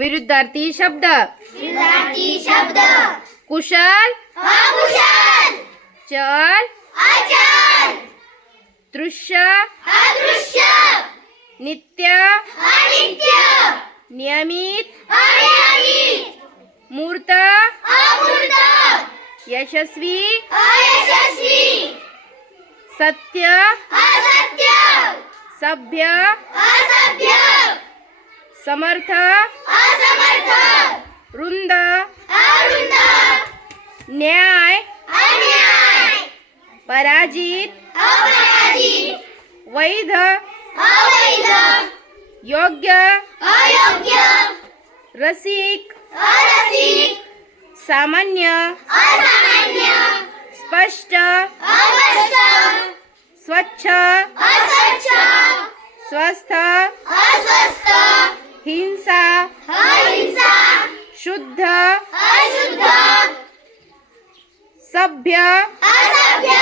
विरुद्धार्थी शब्द। विरुद्धार्थी शब्द। कुशल। अकुशल चल। अचल। दृश्य। अदृश्य। नित्य। अनित्य। नियमित। अनियमित। मूर्त। अमूर्त। यशस्वी। अयशस्वी। सत्य। असत्य। सभ्य। असभ्य। समर्थ। असमर्थ। रुंद। अरुंद। न्याय। अन्याय। पराजित। अपराजित। वैध। अवैध। योग्य। अयोग्य। रसिक। अरसिक। सामान्य। असामान्य। स्पष्ट। अस्पष्ट। स्वच्छ। अस्वच्छ स्वस्थ। सभ्य असभ्य।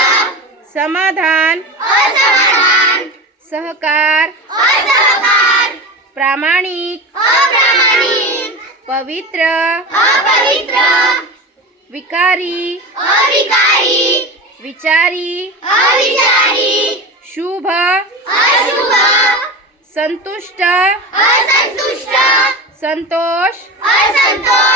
समाधान। असमाधान। सहकार। असहकार। प्रामाणिक। अप्रामाणिक। पवित्र। अपवित्र। विकारी। अविकारी। विचारी। अविचारी। शुभ। अशुभ। संतुष्ट। असंतुष्ट। संतोष। असंतोष।